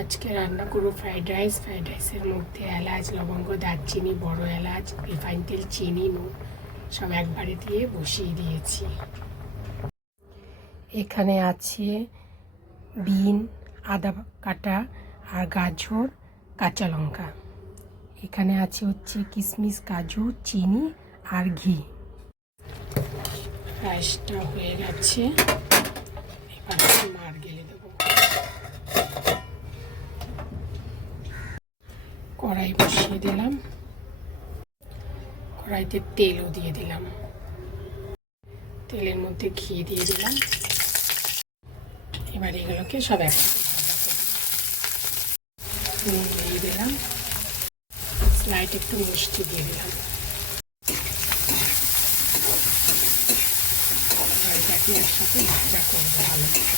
আজকে রান্না করব ফ্রাইড রাইস। ফ্রাইড রাইসের মধ্যে এলাচ, লবঙ্গ, দারচিনি, বড় এলাচ, রিফাইন তেল, চিনি, নুন সব একবারে দিয়ে বসিয়ে দিয়েছি। এখানে আছে বিন, আদা কাটা আর গাজর, কাঁচা লঙ্কা। এখানে আছে হচ্ছে কিশমিশ, কাজু, চিনি আর ঘি। রাইসটা হয়ে গেছে, এবার মার গেলে দেবো। কড়াই বসিয়ে দিলাম, কড়াইতে তেলও দিয়ে দিলাম, তেলের মধ্যে ঘি দিয়ে দিলাম। এবার এগুলোকে সব একসাথে ভাজা করে নুন দিয়ে দিলাম, স্লাইড একটু মিষ্টি দিয়ে দিলাম। এটাকে একসাথে ভাজা করবো ভালো করে।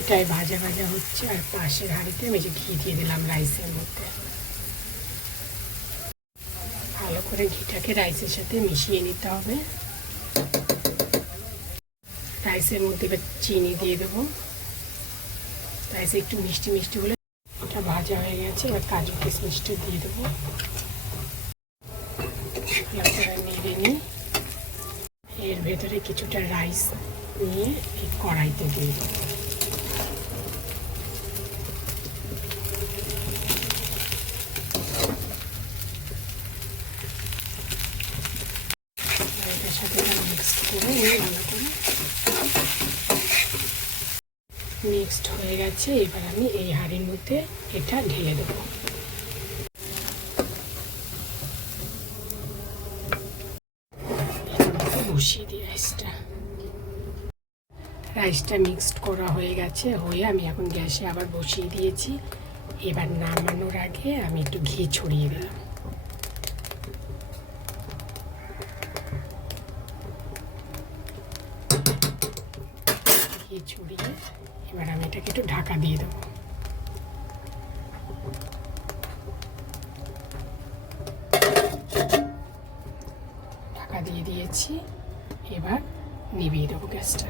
এটাই ভাজা ভাজা হচ্ছে। আর পাশের হাঁড়িতে আমি যে ঘি দিয়ে দিলাম রাইসের মধ্যে। ভালো করে ঘিটাকে রাইসের সাথে মিশিয়ে নিতে হবে। রাইসের মধ্যে এবার চিনি দিয়ে দেবো। রাইসে একটু মিষ্টি মিষ্টি হলে এটা ভাজা হয়ে গেছে। এবার কাজু কিশমিশটা দিয়ে দেবো। ভালো করে নেড়ে নিই। এর ভেতরে কিছুটা রাইস নিয়ে এই কড়াইতে দিয়ে দেবো। এটার সাথে মিক্স করে ভালো করে মিক্সড হয়ে গেছে। এবার আমি এই হাঁড়ির মধ্যে এটা ঢেলে দেবো। বসিয়ে দিই রাইসটা মিক্সড করা হয়ে গেছে। হয়ে আমি এখন গ্যাসে আবার বসিয়ে দিয়েছি। এবার নামানোর আগে আমি একটু ঘি ছড়িয়ে দিলাম। ঘি ছড়িয়ে এবার আমি এটাকে একটু ঢাকা দিয়ে দেবো। ঢাকা দিয়ে দিয়েছি। এবার নিভিয়ে দেবো গ্যাসটা।